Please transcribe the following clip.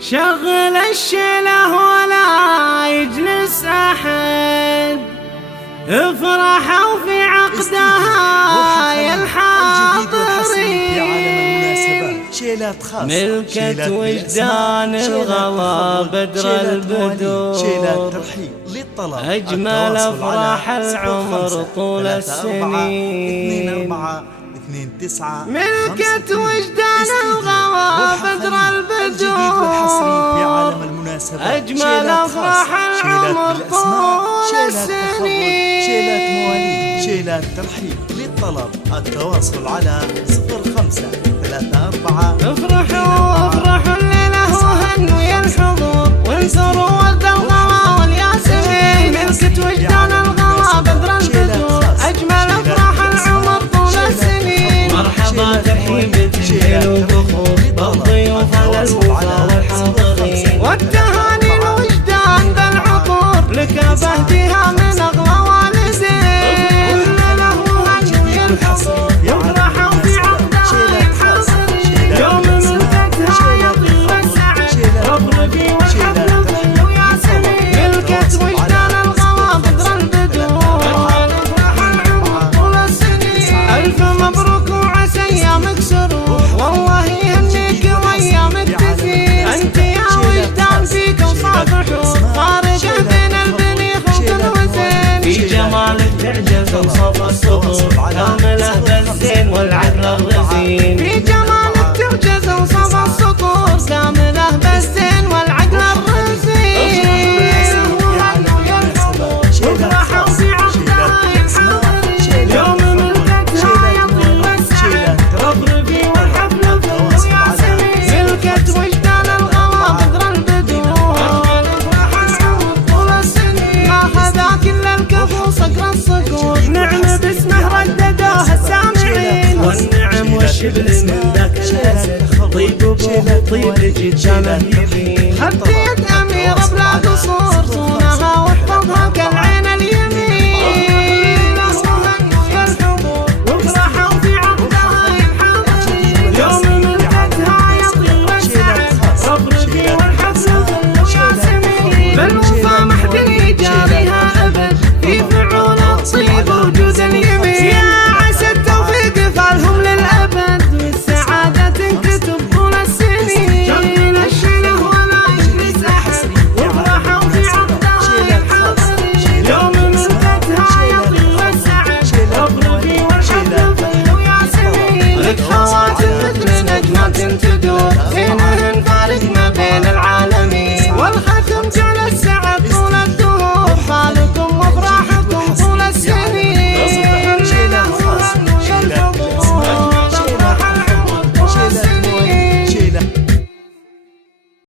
شغل الشيله ولا يجلس أحد، افرحوا في عقدها يا الحاضرين. ملكة وجدان الغلا بدر البدور، أجمل أفراح العمر طول السنين. ملكة وجدان الغلا بدر البدور، أجمل أفراح العمر طول السنين. شيلات ترحيب للطلب التواصل على 0534. افرحوا الليلة وهنوا يا الحضور، وانثروا ورد الغلا والياسمين. ملكة وجدان الغلا بدر البدور، أجمل أفراح العمر طول السنين. مرحبا ترحيب تنزل وبخور بالضيوف على الوفا والحاضرين، والتهاني الوجدان ذا العطور لك بهديها من أغلى والدين. ليلة وهنوا يا الحضور، يفرحوا في عقدها الحاضرين. يوم ملكتها يطيب السعد، ربربي والحفل ظل وياسمين. ملكة وجدان الغلا بدر البدور، أجمل أفراح العمر طول السنين. ألف مبروك وعسى أيامك سرور، والله يهنيك وأيامك تزيد. أنت يا وجدان فيك وصافحور، خارجة بين البني خلق وزين. في جمالك تعجز وصف الصدور، كامله بالزين والعدل الرزين. في جمالك تعجز وصف السطور، كامله بالزين والعدل الرزين. وهنوا يا الحضور، وافرحوا في عقدها يا الحاضرين. يوم ملكتها يطيب السعد، ربربي والحفل ظل وياسمين. ملكة وجدان الغلا بدر البدور، أجمل أفراح العمر طول السنين. أخذا كل الكفو صقر الصقور، نعم باسمه رددوها السامعين. والنعم والشبل من ذاك الأسد، طيب أبوه طيب جدامه يبين. خديت أميرة بلا قصور، صونها واحفظها كالعين.